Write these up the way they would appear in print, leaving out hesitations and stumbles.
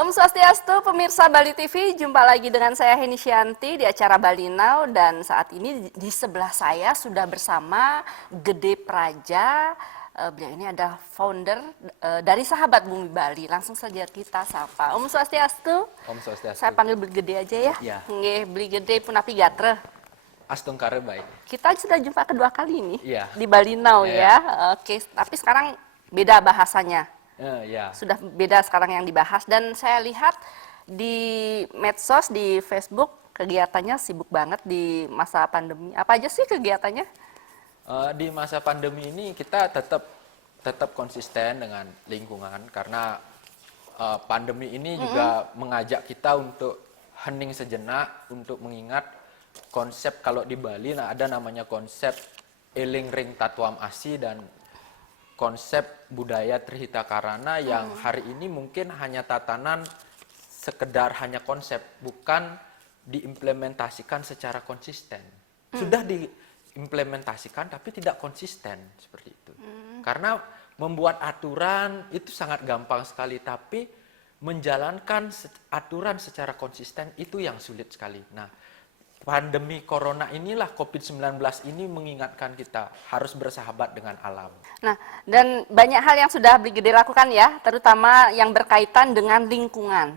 Om Swastiastu, pemirsa Bali TV, jumpa lagi dengan saya Heni Syanti di acara Bali Now, dan saat ini di sebelah saya sudah bersama Gede Praja. Beliau ini adalah founder dari Sahabat Bumi Bali. Langsung saja kita sapa. Om Swastiastu. Om Swastiastu. Saya panggil Beli Gede aja ya. Iya. Nggih, Beli Gede Punapi Gatre. Astungkare baik. Kita sudah jumpa kedua kali ini Iya. di Bali Now Iya. ya. Oke, tapi sekarang beda bahasanya. Ya. Sudah beda sekarang yang dibahas, dan saya lihat di medsos, di Facebook, kegiatannya sibuk banget di masa pandemi. Apa aja sih kegiatannya? Di masa pandemi ini kita tetap konsisten dengan lingkungan karena pandemi ini juga mengajak kita untuk hening sejenak, untuk mengingat konsep kalau di Bali ada namanya konsep Eling Ring Tatuam Asi dan konsep budaya Trihita Karana yang hari ini mungkin hanya tatanan sekedar hanya konsep, bukan diimplementasikan secara konsisten. Sudah diimplementasikan tapi tidak konsisten seperti itu. Karena membuat aturan itu sangat gampang sekali, tapi menjalankan aturan secara konsisten itu yang sulit sekali. Nah, pandemi corona inilah, COVID-19 ini mengingatkan kita harus bersahabat dengan alam. Nah, dan banyak hal yang sudah Beli Gede lakukan ya, terutama yang berkaitan dengan lingkungan.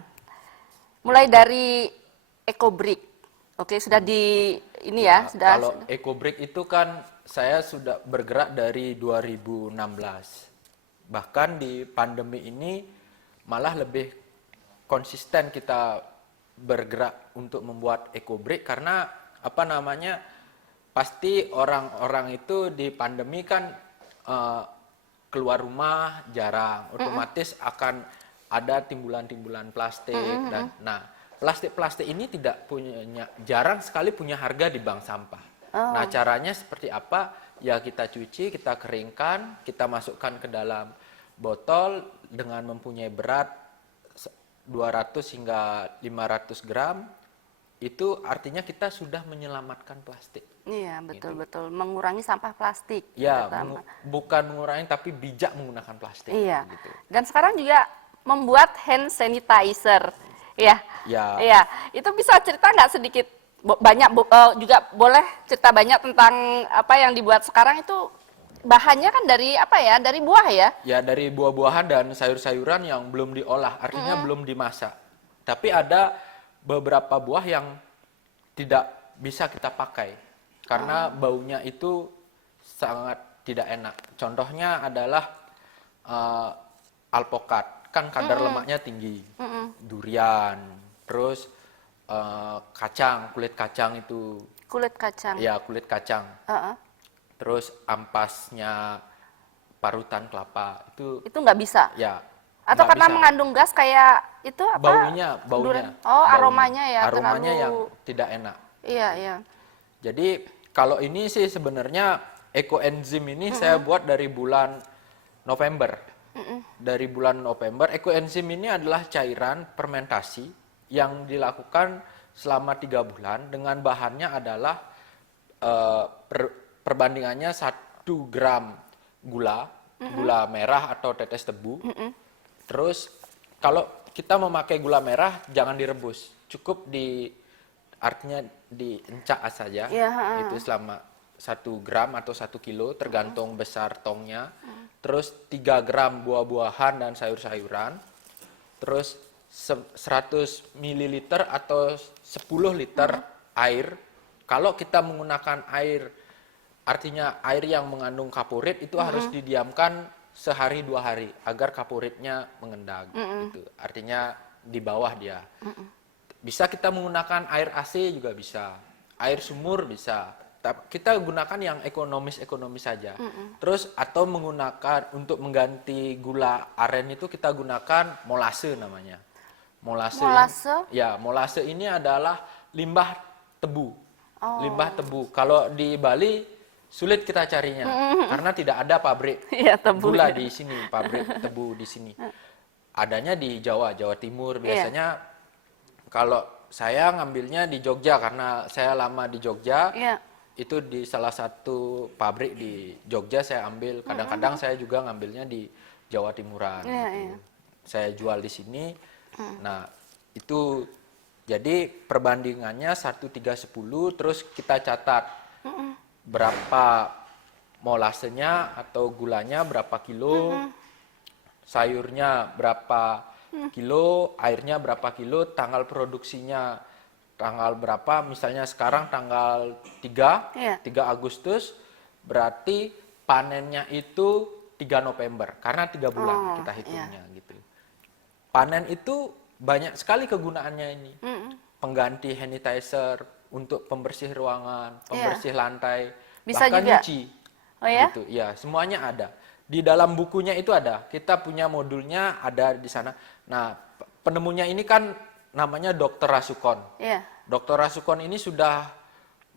Mulai dari EcoBrick. Oke, sudah di ini ya, sudah. Kalau EcoBrick itu kan saya sudah bergerak dari 2016. Bahkan di pandemi ini malah lebih konsisten kita bergerak untuk membuat EcoBrick karena pasti orang-orang itu di pandemi kan keluar rumah jarang, otomatis akan ada timbulan-timbulan plastik dan plastik ini jarang sekali punya harga di bank sampah. Nah, caranya seperti apa? Ya kita cuci, kita keringkan, kita masukkan ke dalam botol dengan mempunyai berat 200 hingga 500 gram, itu artinya kita sudah menyelamatkan plastik. Iya, betul-betul. Mengurangi sampah plastik. Ya, bukan mengurangi, tapi bijak menggunakan plastik. Iya, gitu. Dan sekarang juga membuat hand sanitizer. Ya, Ya. iya. Itu bisa cerita nggak sedikit, juga boleh cerita banyak tentang apa yang dibuat sekarang itu. Bahannya kan dari apa ya? Dari buah ya? Ya, dari buah-buahan dan sayur-sayuran yang belum diolah, artinya belum dimasak. Tapi ada beberapa buah yang tidak bisa kita pakai karena baunya itu sangat tidak enak. Contohnya adalah alpokat, kan kadar lemaknya tinggi. Durian, terus kacang, kulit kacang itu. Kulit kacang. Ya, kulit kacang. Terus ampasnya parutan kelapa itu nggak bisa. Ya. Atau karena bisa. Mengandung gas kayak itu apa? Baunya. Aromanya ya. Aromanya yang tidak enak. Iya. Jadi kalau ini sih sebenarnya ekoenzim ini saya buat dari bulan November. Dari bulan November, ekoenzim ini adalah cairan fermentasi yang dilakukan selama 3 bulan dengan bahannya adalah perbandingannya 1 gram gula merah atau tetes tebu. Terus kalau kita memakai gula merah jangan direbus, cukup artinya diencak saja. Itu selama 1 gram atau 1 kilo tergantung besar tongnya. Terus 3 gram buah-buahan dan sayur-sayuran. Terus 100 ml atau 10 liter air. Kalau kita menggunakan air, artinya air yang mengandung kaporit itu harus didiamkan sehari 2 hari agar kaporitnya mengendap. Gitu. Artinya di bawah dia. Bisa kita menggunakan air AC juga bisa, air sumur bisa. Kita gunakan yang ekonomis saja. Terus atau menggunakan untuk mengganti gula aren itu kita gunakan molase namanya. Molase? Ya, molase ini adalah limbah tebu. Limbah tebu. Kalau di Bali sulit kita carinya karena tidak ada pabrik gula di sini, pabrik tebu di sini. Adanya di Jawa Timur biasanya. Kalau saya ngambilnya di Jogja karena saya lama di Jogja. Itu di salah satu pabrik di Jogja saya ambil. Kadang-kadang saya juga ngambilnya di Jawa Timuran. Gitu. Saya jual di sini. Nah, itu jadi perbandingannya 1:3:10, terus kita catat berapa molasenya atau gulanya berapa kilo, sayurnya berapa kilo, airnya berapa kilo, tanggal produksinya tanggal berapa, misalnya sekarang tanggal 3, Iya. 3 Agustus, berarti panennya itu 3 November, karena 3 bulan kita hitungnya gitu. Panen itu banyak sekali kegunaannya ini. Pengganti sanitizer, untuk pembersih ruangan, pembersih lantai, Bisa bahkan juga? nyuci. Oh ya? Gitu. Ya, semuanya ada. Di dalam bukunya itu ada. Kita punya modulnya ada di sana. Nah, penemunya ini kan namanya Dr. Rasukon. Iya. Dr. Rasukon ini sudah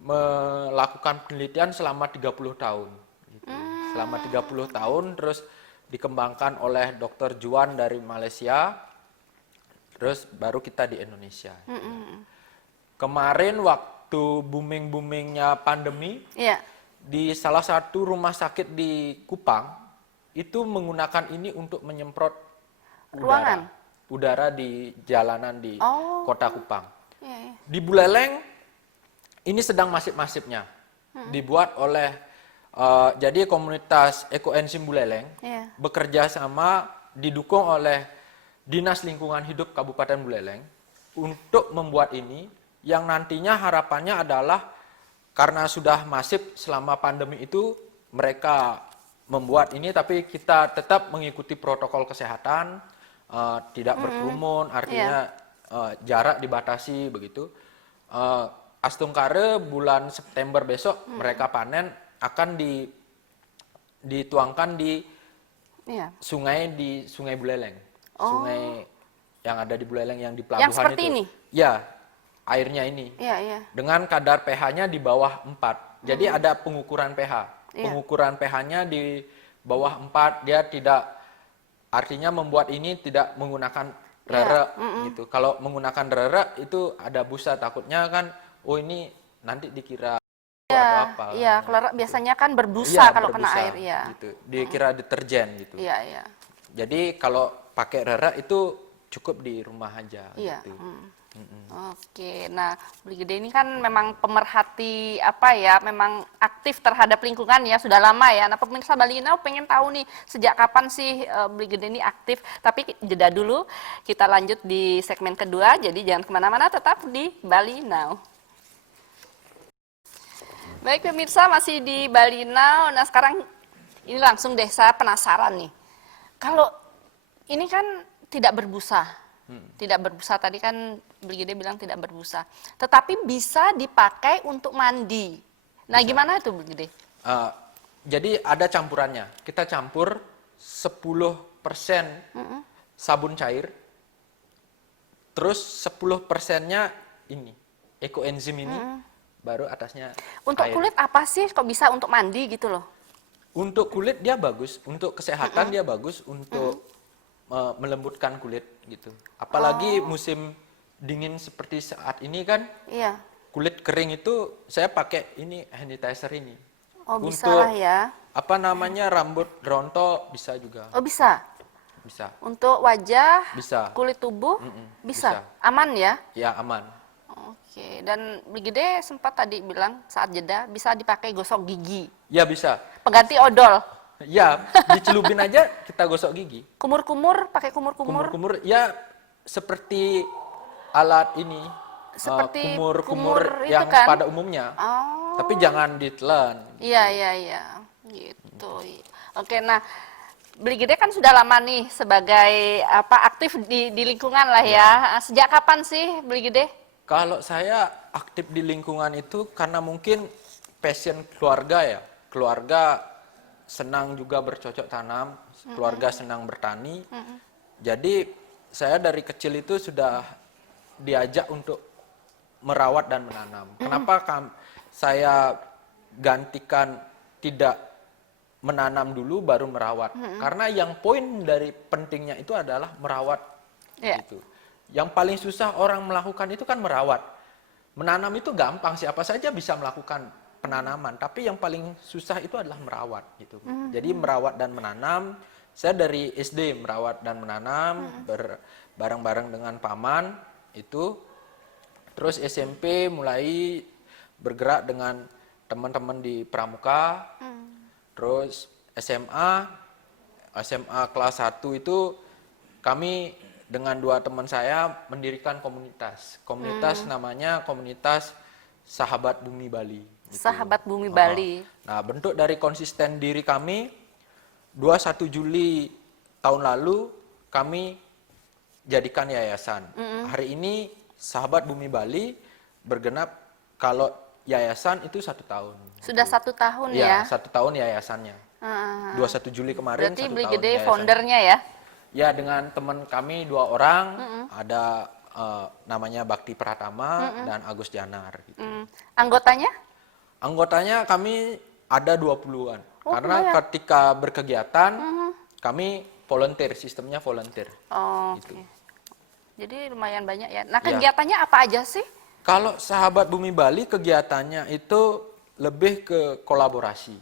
melakukan penelitian selama 30 tahun. Gitu. Selama 30 tahun, terus dikembangkan oleh Dr. Juan dari Malaysia, terus baru kita di Indonesia. Kemarin waktu booming-boomingnya pandemi, Iya. di salah satu rumah sakit di Kupang, itu menggunakan ini untuk menyemprot Ruangan? udara di jalanan di kota Kupang. Iya, iya. Di Buleleng, ini sedang masif-masifnya. Dibuat oleh, jadi komunitas ekoenzim Buleleng, Iya. bekerja sama, didukung oleh Dinas Lingkungan Hidup Kabupaten Buleleng, untuk membuat ini, yang nantinya harapannya adalah, karena sudah masif selama pandemi itu, mereka membuat ini, tapi kita tetap mengikuti protokol kesehatan, tidak berkerumun, artinya jarak dibatasi begitu. Astungkare bulan September besok mereka panen, akan dituangkan di Iya. Sungai Buleleng, sungai yang ada di Buleleng, yang di pelabuhan Yang seperti itu. ini? Ya, airnya ini. Iya, iya. Dengan kadar pH-nya di bawah 4. Jadi ada pengukuran pH. Iya. Pengukuran pH-nya di bawah 4, dia tidak, artinya membuat ini tidak menggunakan rere gitu. Kalau menggunakan rere itu ada busa, takutnya kan, oh ini nanti dikira Iya, atau apa. iya. Kalau biasanya kan berbusa Iya, kalau kena berbusa, air, iya. gitu. Dikira deterjen gitu. Iya, iya. Jadi kalau pakai rere itu cukup di rumah aja Iya. gitu. Oke, nah Beli Gede ini kan memang pemerhati apa ya, memang aktif terhadap lingkungan ya, sudah lama ya. Nah pemirsa Bali Now pengen tahu nih sejak kapan sih Beli Gede ini aktif. Tapi jeda dulu, kita lanjut di segmen kedua. Jadi jangan kemana-mana, tetap di Bali Now. Baik pemirsa, masih di Bali Now. Nah sekarang ini langsung deh, saya penasaran nih. Kalau ini kan tidak berbusa. Tidak berbusa, tadi kan Beli Gede bilang tidak berbusa. Tetapi bisa dipakai untuk mandi. Nah gimana itu Beli Gede? Jadi ada campurannya. Kita campur 10% sabun cair, terus 10%-nya ini, ekoenzim ini, baru atasnya Untuk air. kulit apa sih kok bisa untuk mandi gitu loh? Untuk kulit dia bagus, untuk kesehatan dia bagus, untuk melembutkan kulit gitu. Apalagi musim dingin seperti saat ini kan, Iya. kulit kering itu saya pakai ini sanitizer ini. Oh bisa Untuk lah ya. apa namanya, rambut rontok bisa juga, Oh bisa. bisa. Untuk wajah, Bisa. kulit tubuh, bisa. bisa. Aman ya? Ya aman. Oke, dan Beli Gede sempat tadi bilang saat jeda bisa dipakai gosok gigi. Ya bisa. Pengganti odol. Ya, dicelupin aja kita gosok gigi. Kumur-kumur, pakai kumur-kumur. Kumur-kumur ya seperti alat ini. Seperti kumur-kumur kumur itu yang kan? pada umumnya. Oh. Tapi jangan ditelan. Iya, iya, iya. Gitu. Oke, nah Beli Gede kan sudah lama nih sebagai apa aktif di lingkungan lah ya. Sejak kapan sih Beli Gede? Kalau saya aktif di lingkungan itu karena mungkin passion keluarga ya. Keluarga senang juga bercocok tanam, keluarga senang bertani. Jadi saya dari kecil itu sudah diajak untuk merawat dan menanam. Kenapa saya gantikan tidak menanam dulu baru merawat? Karena yang poin dari pentingnya itu adalah merawat. Iya. Gitu. Yang paling susah orang melakukan itu kan merawat. Menanam itu gampang, siapa saja bisa melakukan penanaman, tapi yang paling susah itu adalah merawat gitu. Jadi merawat dan menanam, Saya dari SD merawat dan menanam bareng-bareng dengan paman itu. Terus SMP mulai bergerak dengan teman-teman di Pramuka. Terus SMA kelas 1 itu kami dengan 2 teman saya mendirikan komunitas. Komunitas namanya Komunitas Sahabat Bumi Bali. Gitu. Sahabat Bumi Bali. Nah, bentuk dari konsisten diri kami 21 Juli tahun lalu kami jadikan yayasan. Hari ini Sahabat Bumi Bali bergenap, kalau yayasan itu 1 tahun. Sudah 1 tahun Ya, ya? 1 tahun yayasannya. 21 Juli kemarin Berarti 1 Beli tahun Gede yayasan. foundernya ya? Ya, dengan teman kami 2 orang, ada namanya Bakti Pratama dan Agus Janar. Gitu. Anggotanya? Anggotanya kami ada 20-an. Oh, Karena lumayan. ketika berkegiatan, kami volunteer, sistemnya volunteer. Oh, Gitu. oke. Jadi lumayan banyak ya. Nah, Ya. kegiatannya apa aja sih? Kalau Sahabat Bumi Bali kegiatannya itu lebih ke kolaborasi.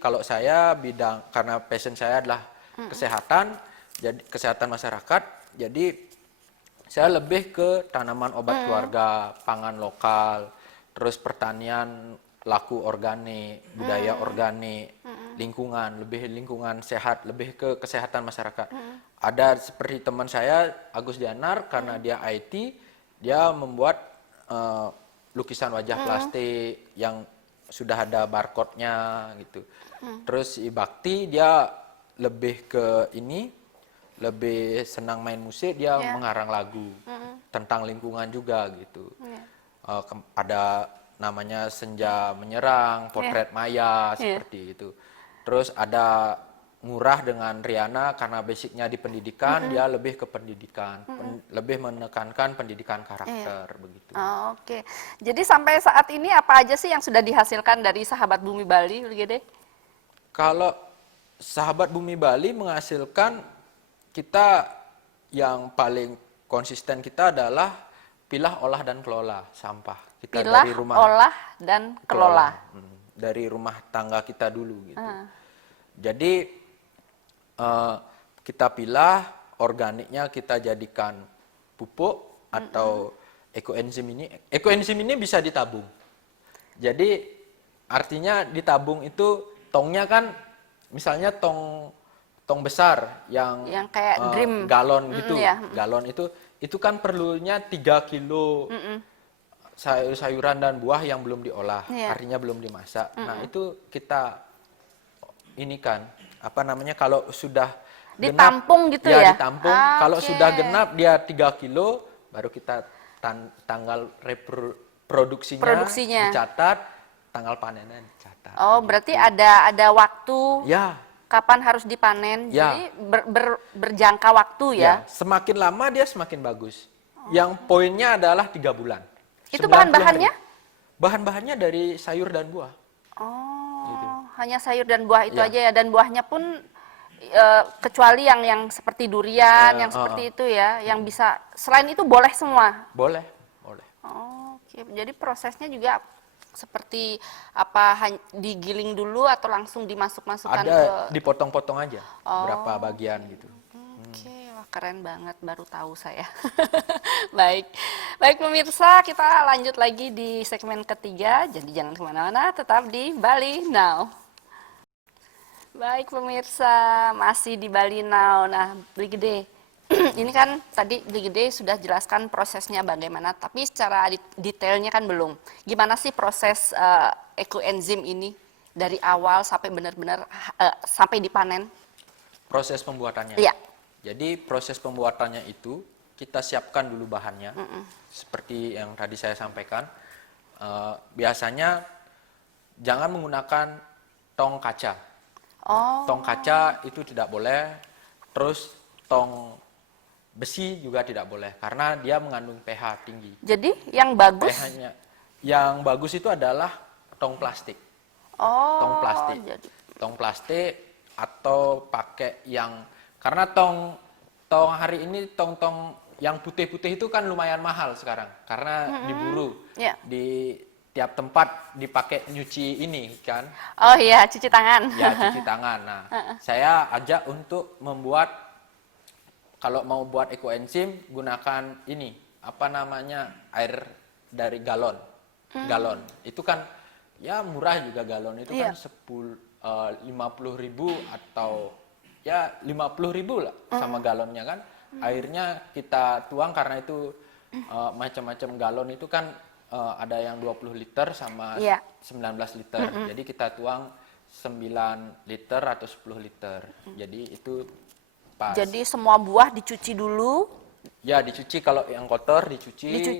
Kalau saya bidang, karena passion saya adalah kesehatan, jadi kesehatan masyarakat, jadi saya lebih ke tanaman obat keluarga, pangan lokal, terus pertanian laku organik, budaya organik, lebih lingkungan sehat, lebih ke kesehatan masyarakat. Ada seperti teman saya Agus Janar, karena dia IT, dia membuat lukisan wajah plastik yang sudah ada barcode-nya gitu. Terus si Bakti dia lebih ke ini, lebih senang main musik, dia mengarang lagu tentang lingkungan juga gitu. Ada namanya Senja Menyerang, Potret Maya, seperti itu. Terus ada Ngurah dengan Riana, karena basicnya di pendidikan, dia lebih ke pendidikan, lebih menekankan pendidikan karakter begitu. Oh, oke. Jadi sampai saat ini apa aja sih yang sudah dihasilkan dari Sahabat Bumi Bali, Beli Gede? Kalau Sahabat Bumi Bali menghasilkan, kita yang paling konsisten kita adalah pilah, olah, dan kelola sampah. Kita Pilah, dari rumah olah, dan kelola. Dari rumah tangga kita dulu gitu. Jadi kita pilah, organiknya kita jadikan pupuk atau ekoenzim ini. Ekoenzim ini bisa ditabung. Jadi artinya ditabung itu tongnya kan, misalnya tong besar yang kayak dream galon gitu. ya. Galon itu kan perlunya 3 kilo sayuran dan buah yang belum diolah, artinya belum dimasak. Nah, itu kita ini kan, apa namanya, kalau sudah Ditampung genap, gitu ya? ditampung. Ah, Kalau oke. sudah genap dia 3 kilo, baru kita tanggal Produksinya. dicatat, tanggal panennya dicatat. Oh, berarti ada waktu Ya, kapan harus dipanen. Ya. Jadi berjangka waktu ya. semakin lama dia semakin bagus. Yang poinnya adalah 3 bulan. Itu 90 bahan-bahannya? hari. Bahan-bahannya dari sayur dan buah. Oh, hanya sayur dan buah itu Ya. aja ya, dan buahnya pun kecuali yang seperti durian, yang seperti itu ya, yang bisa, selain itu boleh semua. Boleh. Oh, oke. Jadi prosesnya juga seperti apa, digiling dulu atau langsung dimasukkan Ada ke... dipotong-potong aja, berapa bagian gitu. Oke, wah keren banget, baru tahu saya. Baik, pemirsa, kita lanjut lagi di segmen ketiga. Jadi jangan kemana-mana, tetap di Bali Now. Baik pemirsa, masih di Bali Now. Nah, Beli Gede, ini kan tadi Beli Gede sudah jelaskan prosesnya bagaimana, tapi secara detailnya kan belum. Gimana sih proses ekoenzim ini dari awal sampai benar-benar sampai dipanen? Proses pembuatannya. Iya. Jadi proses pembuatannya itu kita siapkan dulu bahannya, seperti yang tadi saya sampaikan. Biasanya jangan menggunakan tong kaca. Oh, Tong kaca itu tidak boleh, terus tong besi juga tidak boleh, karena dia mengandung pH tinggi. jadi yang bagus? pH-nya yang bagus itu adalah tong plastik. Oh, Tong plastik. jadi Tong plastik atau pakai yang, karena tong hari ini tong yang putih-putih itu kan lumayan mahal sekarang karena diburu. Iya. Di tiap tempat dipakai nyuci ini kan. Oh iya, cuci tangan. Ya, cuci tangan. Nah, saya ajak untuk membuat, kalau mau buat ekoenzim, gunakan ini, apa namanya, air dari galon. Galon. Itu kan, ya murah juga galon. Itu kan 50.000 atau ya 50.000 lah sama galonnya kan. Airnya kita tuang karena itu macam-macam galon itu kan ada yang 20 liter sama 19 liter. Jadi kita tuang 9 liter atau 10 liter. Jadi itu pas. Jadi semua buah dicuci dulu. Ya, dicuci, kalau yang kotor dicuci, kemudian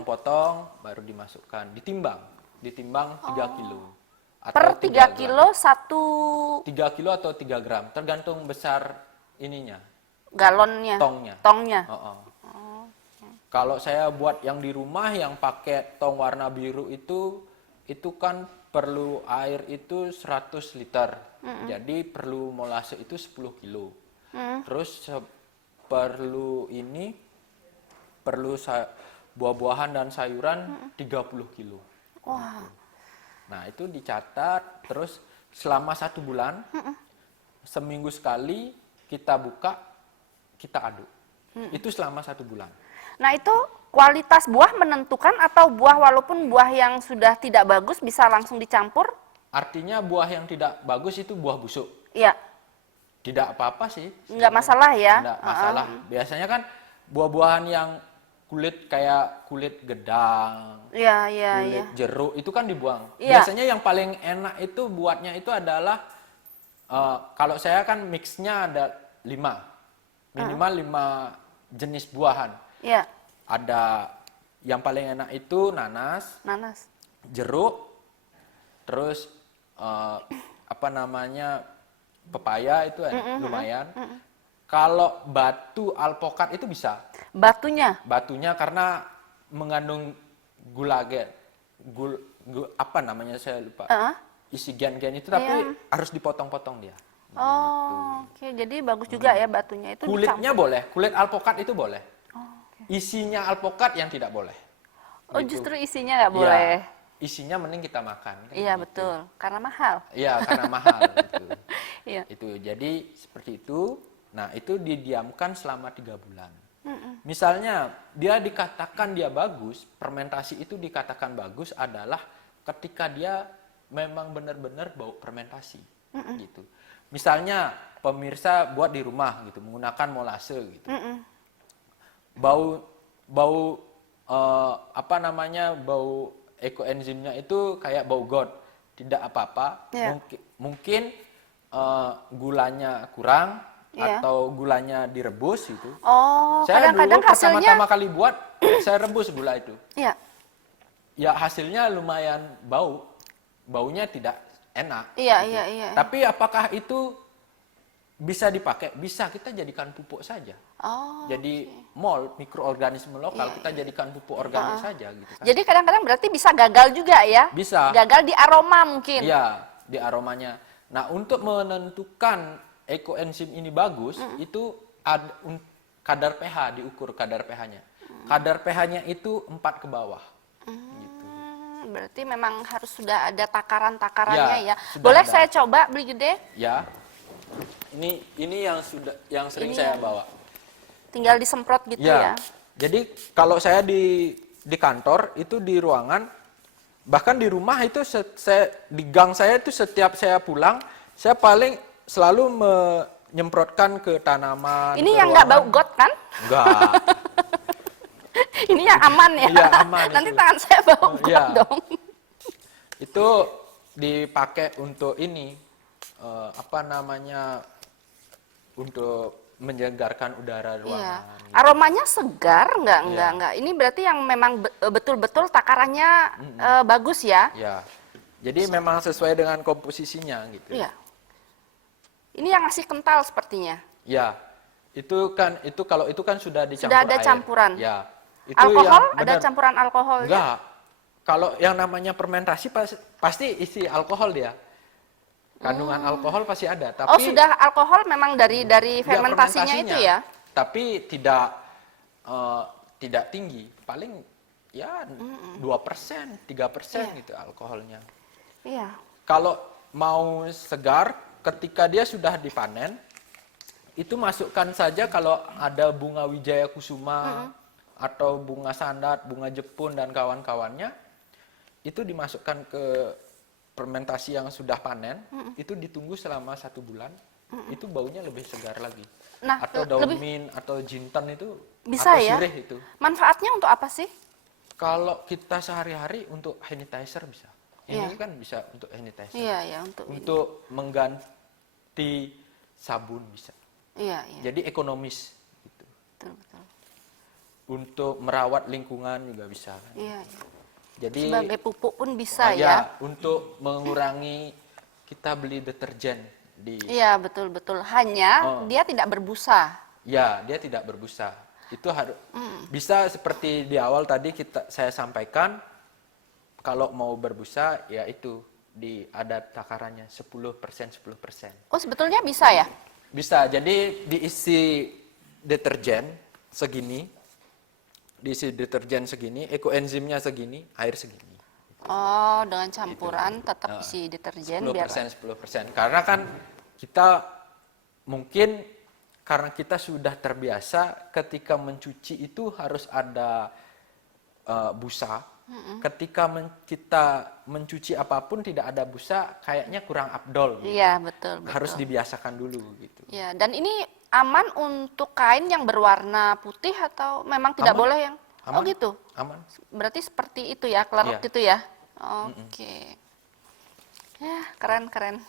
dipotong-potong, baru dimasukkan. Ditimbang 3 kilo. Atau Per 3 3 kilo satu 3 kilo atau 3 gram, tergantung besar ininya, galonnya. tongnya. Kalau saya buat yang di rumah yang pakai tong warna biru itu kan perlu air itu 100 liter. Jadi perlu molase itu 10 kilo. Terus perlu buah-buahan dan sayuran 30 kilo. Wah. Nah, itu dicatat, terus selama 1 bulan, seminggu sekali kita buka, kita aduk. Itu selama 1 bulan. Nah itu kualitas buah menentukan atau buah walaupun buah yang sudah tidak bagus bisa langsung dicampur? Artinya buah yang tidak bagus itu buah busuk. Iya. Tidak apa-apa sih. Nggak masalah ya? Tidak masalah. Biasanya kan buah-buahan yang kulit kayak kulit gedang, kulit jeruk itu kan dibuang. Biasanya yang paling enak itu buatnya itu adalah kalau saya kan mixnya ada 5, minimal 5 jenis buahan. Ada yang paling enak itu nanas, jeruk, terus apa namanya, pepaya itu lumayan. Kalau batu alpokat itu bisa. Batunya karena mengandung gulagen. Apa namanya saya lupa. Isi gen-gen itu tapi harus dipotong-potong dia. Oke. Jadi bagus juga ya batunya itu. Kulitnya boleh, kulit alpokat itu boleh. Isinya alpokat yang tidak boleh. Oh, gitu. Justru isinya nggak boleh. Ya, isinya mending kita makan. Kan? Iya, gitu. Betul. Karena mahal. Iya, karena mahal. Gitu. Iya. Itu. Jadi seperti itu. Nah, itu didiamkan selama 3 bulan. Misalnya dia dikatakan dia bagus, fermentasi itu dikatakan bagus adalah ketika dia memang benar-benar bau fermentasi. Gitu. Misalnya pemirsa buat di rumah gitu, menggunakan molase gitu. Bau apa namanya, bau ekoenzimnya itu kayak bau got, tidak apa-apa. Mungkin gulanya kurang atau gulanya direbus itu. Saya kadang-kadang dulu hasilnya pertama kali buat saya rebus gula itu. Ya hasilnya lumayan baunya tidak enak. Iya. Tapi apakah itu bisa dipakai? Bisa, kita jadikan pupuk saja. Jadi mikroorganisme lokal kita jadikan pupuk organik saja gitu kan. Jadi kadang-kadang berarti bisa gagal juga ya? Bisa. Gagal di aroma mungkin. Iya, di aromanya. Nah, untuk menentukan ekoenzim ini bagus, itu ada kadar pH, diukur kadar pH-nya. Kadar pH-nya itu 4 ke bawah. Gitu. Berarti memang harus sudah ada takaran-takarannya ya. ada. Boleh saya coba beli gede? Ya. Ini yang sering saya bawa. Tinggal disemprot gitu ya. Jadi kalau saya di kantor itu di ruangan, bahkan di rumah itu di gang saya itu setiap saya pulang, saya paling selalu menyemprotkan ke tanaman. Ini yang nggak bau got kan? Enggak. Ini yang aman ya? Iya, aman. Nanti itu. Tangan saya bau got dong. Itu dipakai untuk ini, apa namanya, untuk menyegarkan udara ruangan. Aromanya segar enggak. Ini berarti yang memang betul-betul takarannya bagus ya? Ya. Jadi memang sesuai dengan komposisinya gitu. Iya. Ini yang masih kental sepertinya. Ya. Itu kalau itu kan sudah dicampur Sudah ada air. campuran. Ya. Itu alkohol ada campuran alkohol? Enggak. Kalau yang namanya fermentasi pasti isi alkohol dia. Kandungan alkohol pasti ada, tapi sudah alkohol memang dari fermentasinya itu ya? Tapi tidak tinggi, paling ya 2%, 3% Iya. gitu alkoholnya. Iya. Kalau mau segar, ketika dia sudah dipanen, itu masukkan saja kalau ada bunga wijaya kusuma atau bunga sandat, bunga jepun dan kawan-kawannya, itu dimasukkan ke fermentasi yang sudah panen, itu ditunggu selama 1 bulan, itu baunya lebih segar lagi. Nah, Atau daun lebih mint atau jintan itu, bisa atau ya? sirih itu. Manfaatnya untuk apa sih? Kalau kita sehari-hari untuk sanitizer bisa. Ini Iya. kan bisa untuk sanitizer. Iya, ya, untuk ini. Untuk mengganti sabun bisa. Iya, iya. Jadi ekonomis gitu. Betul, betul. Untuk merawat lingkungan juga bisa. Iya, iya. Jadi Sebagai pupuk pun bisa ya, ya. untuk mengurangi kita beli deterjen di Iya, betul, betul. Hanya dia tidak berbusa. ya, dia tidak berbusa. Itu harus bisa seperti di awal tadi saya sampaikan, kalau mau berbusa ya itu ada takarannya 10%. Oh, sebetulnya bisa ya? Bisa. Jadi diisi deterjen segini, ekoenzimnya segini, air segini. Oh, dengan campuran tetap isi deterjen 10%, biar 10%. Karena kan kita mungkin karena kita sudah terbiasa ketika mencuci itu harus ada busa. Ketika kita mencuci apapun tidak ada busa, kayaknya kurang afdol. Gitu. Iya, betul, betul. Harus dibiasakan dulu gitu. Ya, dan ini aman untuk kain yang berwarna putih atau memang tidak Aman. boleh yang Oh Aman. gitu. Aman. Berarti seperti itu ya, kelerok Iya. gitu ya. Oke. Ya, keren, keren.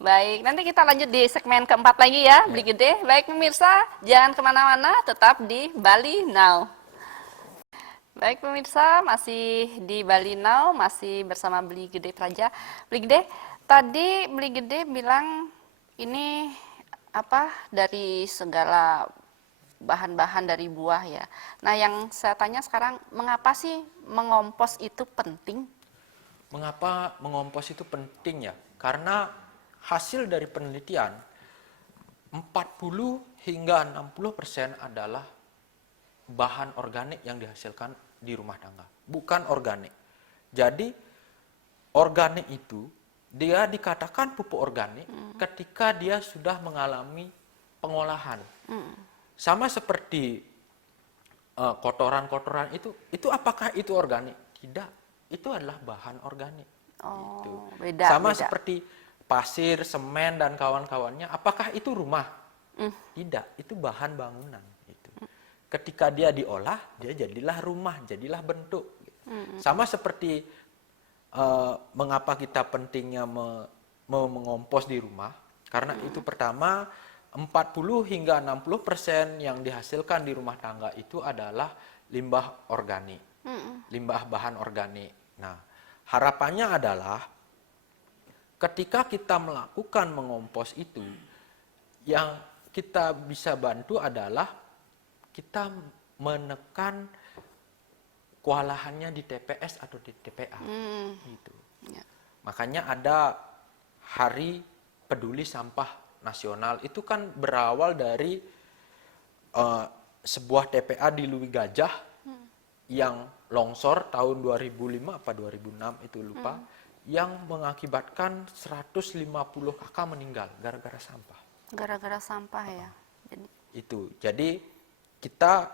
Baik, nanti kita lanjut di segmen keempat lagi ya, Beli Gede. Baik pemirsa, jangan kemana-mana, tetap di Bali Now. Baik pemirsa, masih di Bali Now, masih bersama Beli Gede Praja. Beli Gede, tadi Beli Gede bilang ini dari segala bahan-bahan dari buah ya. Nah, yang saya tanya sekarang, mengapa sih mengompos itu penting? Mengapa mengompos itu penting ya? Karena hasil dari penelitian 40 hingga 60% adalah bahan organik yang dihasilkan di rumah tangga, bukan organik. Jadi organik itu dia dikatakan pupuk organik ketika dia sudah mengalami pengolahan. Sama seperti kotoran-kotoran itu apakah itu organik? Tidak, itu adalah bahan organik. Oh, Gitu. beda. Sama beda. seperti pasir, semen dan kawan-kawannya, apakah itu rumah? Tidak, itu bahan bangunan. Gitu. Ketika dia diolah, dia jadilah rumah, jadilah bentuk. Sama seperti mengapa kita pentingnya mengompos di rumah, karena itu pertama 40 hingga 60% yang dihasilkan di rumah tangga itu adalah limbah organik, limbah bahan organik. Nah, harapannya adalah ketika kita melakukan mengompos itu, yang kita bisa bantu adalah kita menekan kewalahannya di TPS atau di TPA. Gitu. Ya. Makanya ada Hari Peduli Sampah Nasional, itu kan berawal dari sebuah TPA di Lui Gajah yang longsor tahun 2005 apa 2006 itu lupa, yang mengakibatkan 150 kakak meninggal gara-gara sampah. Gara-gara sampah ya. Jadi kita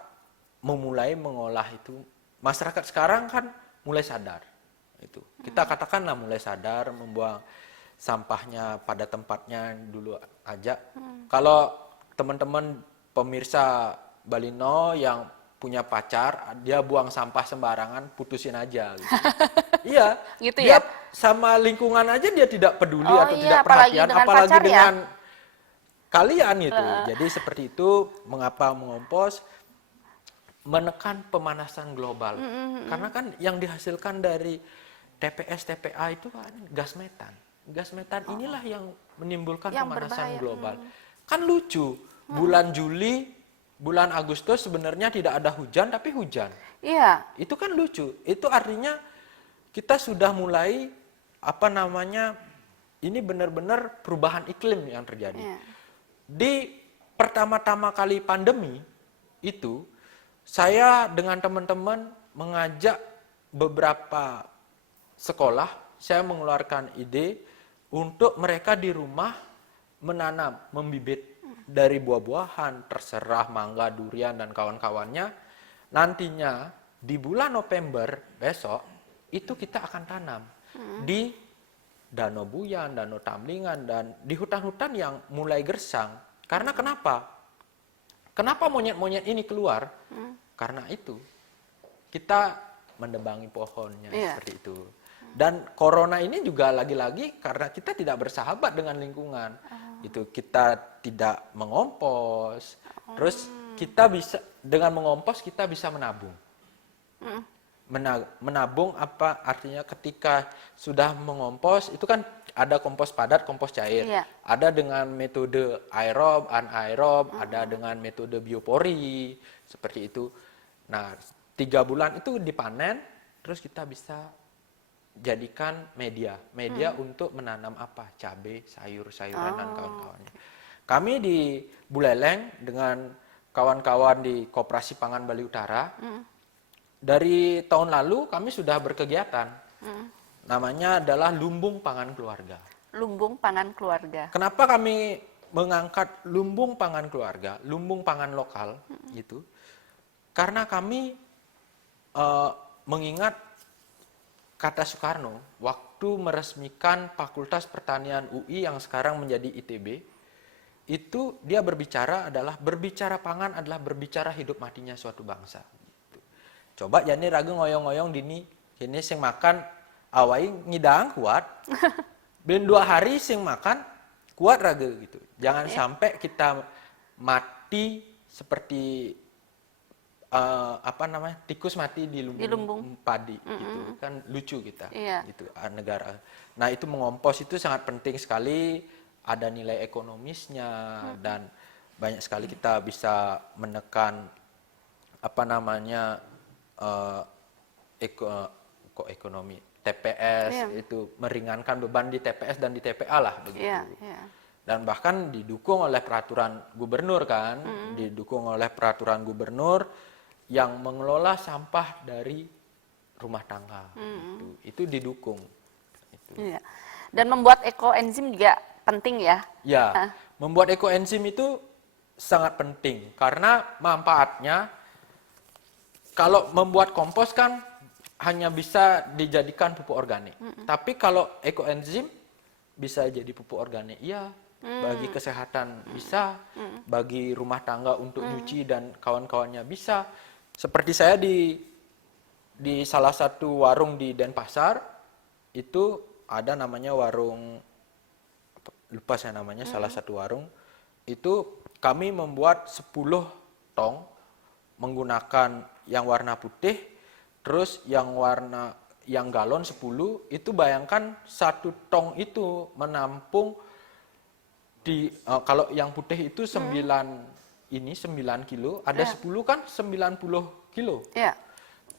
memulai mengolah itu, masyarakat sekarang kan mulai sadar. Itu kita katakanlah mulai sadar membuang sampahnya pada tempatnya dulu aja. Kalau teman-teman pemirsa Balino yang punya pacar, dia buang sampah sembarangan, putusin aja. Gitu. Iya, Gitu dia ya? sama lingkungan aja dia tidak peduli Oh atau iya, tidak apalagi perhatian, dengan apalagi pacar ya? dengan kalian gitu. Jadi seperti itu, mengapa mengompos? Menekan pemanasan global. Karena kan yang dihasilkan dari TPS, TPA itu kan gas metan. Gas metan inilah yang menimbulkan Yang pemanasan berbahaya. global. Kan lucu, bulan Juli, bulan Agustus sebenarnya tidak ada hujan, tapi hujan. Iya. Itu kan lucu. Itu artinya kita sudah mulai, ini benar-benar perubahan iklim yang terjadi. Iya. Di pertama-tama kali pandemi itu, saya dengan teman-teman mengajak beberapa sekolah, saya mengeluarkan ide untuk mereka di rumah menanam, membibit dari buah-buahan, terserah mangga, durian, dan kawan-kawannya. Nantinya di bulan November besok, itu kita akan tanam di Danau Buyan, Danau Tamlingan, dan di hutan-hutan yang mulai gersang. Karena kenapa? Kenapa monyet-monyet ini keluar? Karena itu. Kita mendebangi pohonnya, seperti itu. Dan corona ini juga lagi-lagi karena kita tidak bersahabat dengan lingkungan. Itu kita tidak mengompos. Terus kita bisa dengan mengompos kita bisa menabung. Menabung apa artinya ketika sudah mengompos itu kan ada kompos padat, kompos cair. Ada dengan metode aerob, anaerob, ada dengan metode biopori seperti itu. Nah, 3 bulan itu dipanen, terus kita bisa jadikan media untuk menanam apa? Cabai, sayur-sayuran dan kawan-kawannya. Kami di Buleleng dengan kawan-kawan di Koperasi Pangan Bali Utara, dari tahun lalu kami sudah berkegiatan. Namanya adalah Lumbung Pangan Keluarga. Lumbung Pangan Keluarga. Kenapa kami mengangkat lumbung pangan keluarga, lumbung pangan lokal gitu? Karena kami mengingat kata Soekarno waktu meresmikan Fakultas Pertanian UI yang sekarang menjadi ITB, itu dia berbicara pangan adalah berbicara hidup matinya suatu bangsa. Gitu. Coba jani ragu ngoyong-ngoyong dini, ini sing makan awai ngidang kuat, ben 2 hari sing makan kuat ragu gitu. Jangan sampai kita mati seperti tikus mati di lumbung padi gitu kan, lucu kita gitu negara. Nah, itu mengompos itu sangat penting sekali, ada nilai ekonomisnya dan banyak sekali kita bisa menekan ekonomi TPS itu, meringankan beban di TPS dan di TPA lah begitu. Dan bahkan didukung oleh peraturan gubernur kan, didukung oleh peraturan gubernur yang mengelola sampah dari rumah tangga. Itu didukung. Iya. Dan membuat ekoenzim juga penting ya? Ya, membuat ekoenzim itu sangat penting karena manfaatnya, kalau membuat kompos kan hanya bisa dijadikan pupuk organik. Tapi kalau ekoenzim bisa jadi pupuk organik. Iya, bagi kesehatan bisa, bagi rumah tangga untuk nyuci dan kawan-kawannya bisa. Seperti saya di salah satu warung di Denpasar, itu ada namanya warung, lupa saya namanya, salah satu warung, itu kami membuat 10 tong menggunakan yang warna putih, terus yang galon 10, itu bayangkan 1 tong itu menampung kalau yang putih itu 9 kilo, ada 10 kan 90 kilo.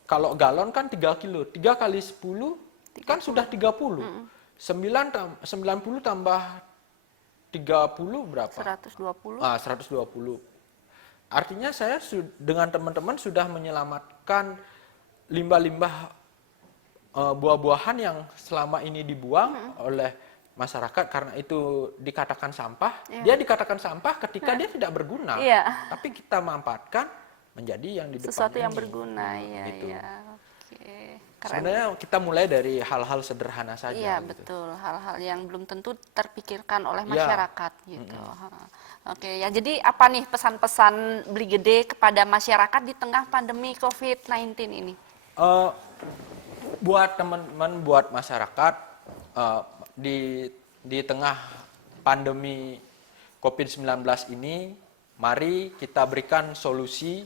Kalau galon kan 3 kilo, 3 kali 10 kan sudah 30. 90 tambah 30 berapa? 120. 120. Artinya saya dengan teman-teman sudah menyelamatkan limbah-limbah buah-buahan yang selama ini dibuang oleh masyarakat karena itu dikatakan sampah. Dia dikatakan sampah ketika dia tidak berguna. Tapi kita manfaatkan menjadi yang di depan sesuatu yang ini. berguna, Gitu. Oke. Sebenarnya kita mulai dari hal-hal sederhana saja. Iya, gitu. betul. Hal-hal yang belum tentu terpikirkan oleh masyarakat gitu. Oke, ya jadi apa nih pesan-pesan Beli Gede kepada masyarakat di tengah pandemi COVID-19 ini? Buat teman-teman, buat masyarakat, di tengah pandemi COVID-19 ini, mari kita berikan solusi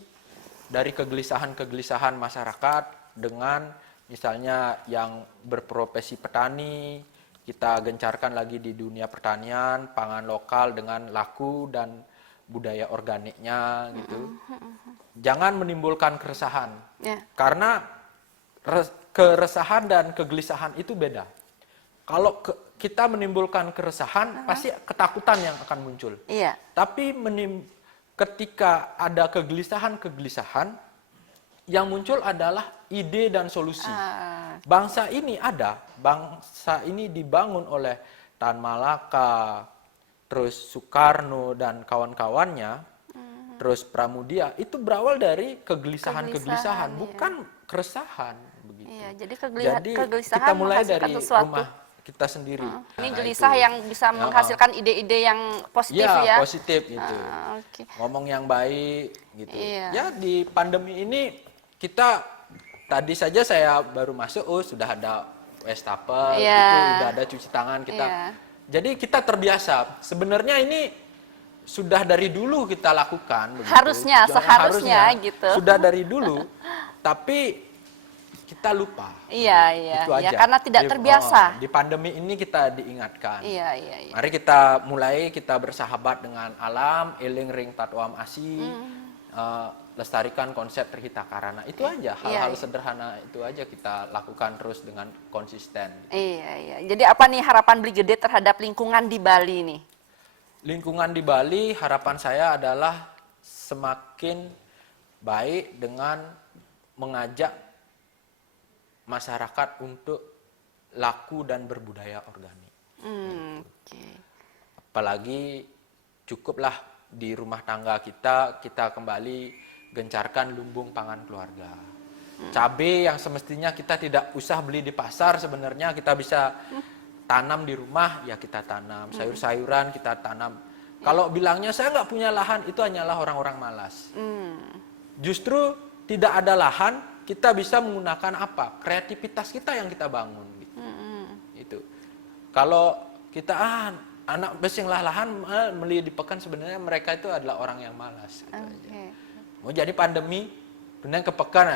dari kegelisahan-kegelisahan masyarakat dengan misalnya yang berprofesi petani, kita gencarkan lagi di dunia pertanian, pangan lokal dengan laku dan budaya organiknya gitu. Jangan menimbulkan keresahan, karena keresahan dan kegelisahan itu beda. Kalau kita menimbulkan keresahan, pasti ketakutan yang akan muncul. Tapi ketika ada kegelisahan-kegelisahan, yang muncul adalah ide dan solusi. Ah, Bangsa ini dibangun oleh Tan Malaka, terus Soekarno dan kawan-kawannya, terus Pramudia, itu berawal dari kegelisahan-kegelisahan, Kegelisahan, bukan keresahan begitu. iya, jadi Jadi kegelisahan kita mulai menghasilkan dari sesuatu. rumah kita sendiri. Ini Nah, gelisah itu. yang bisa menghasilkan ide-ide yang positif Ya, ya. positif gitu. Oke. Ngomong yang baik gitu. Iya. Ya di pandemi ini kita tadi saja saya baru masuk, sudah ada wastafel, Iya. itu udah ada cuci tangan kita. Iya. Jadi kita terbiasa. Sebenarnya ini sudah dari dulu kita lakukan. Begitu. Harusnya, Jangan seharusnya gitu. Sudah dari dulu, tapi kita lupa. Iya, iya, Itu iya, aja. karena tidak terbiasa. Di pandemi ini kita diingatkan. Iya, iya, iya. Mari kita bersahabat dengan alam, eling ring tatwam asi, lestarikan konsep terhita karana. Itu aja, hal-hal iya. sederhana itu aja kita lakukan terus dengan konsisten. Iya, iya. Jadi apa nih harapan Beli Gede terhadap lingkungan di Bali nih? Lingkungan di Bali, harapan saya adalah semakin baik dengan mengajak masyarakat untuk laku dan berbudaya organik. Oke. Apalagi cukuplah di rumah tangga kita kembali gencarkan lumbung pangan keluarga. Cabai yang semestinya kita tidak usah beli di pasar, sebenarnya kita bisa tanam di rumah, ya kita tanam. Sayur-sayuran kita tanam. Kalau bilangnya saya nggak punya lahan, itu hanyalah orang-orang malas. Justru tidak ada lahan, kita bisa menggunakan apa? Kreativitas kita yang kita bangun. Gitu. Kalau kita anak besing lahan meli di pekan, sebenarnya mereka itu adalah orang yang malas. Gitu aja. Mau jadi pandemi, benar ke pekan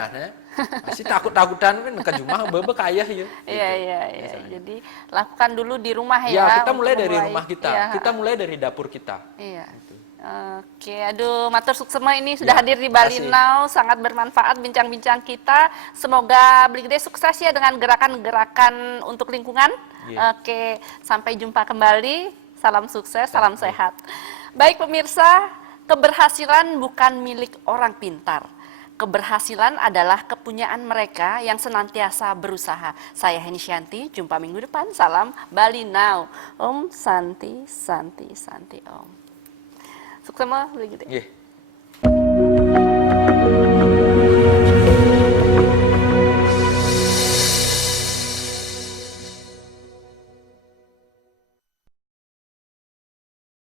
masih takut-takutan kan ke rumah bebek ayah ya. Iya, iya, iya. Jadi lakukan dulu di rumah ya. Ya, kita untuk mulai dari rumah kita. Iya. Kita mulai dari dapur kita. Iya. Gitu. Oke, aduh, Matur Suksema ini sudah Ya, hadir di terima Bali kasih. Now, sangat bermanfaat bincang-bincang kita. Semoga Beli Gede sukses ya dengan gerakan-gerakan untuk lingkungan. Iya. Oke, sampai jumpa kembali. Salam sukses, salam sehat. Baik pemirsa, keberhasilan bukan milik orang pintar. Keberhasilan adalah kepunyaan mereka yang senantiasa berusaha. Saya Heni Shanti, jumpa minggu depan. Salam Bali Now. Om Santi, Santi, Santi Om. Sukses semua, Beli Gede. Nggih.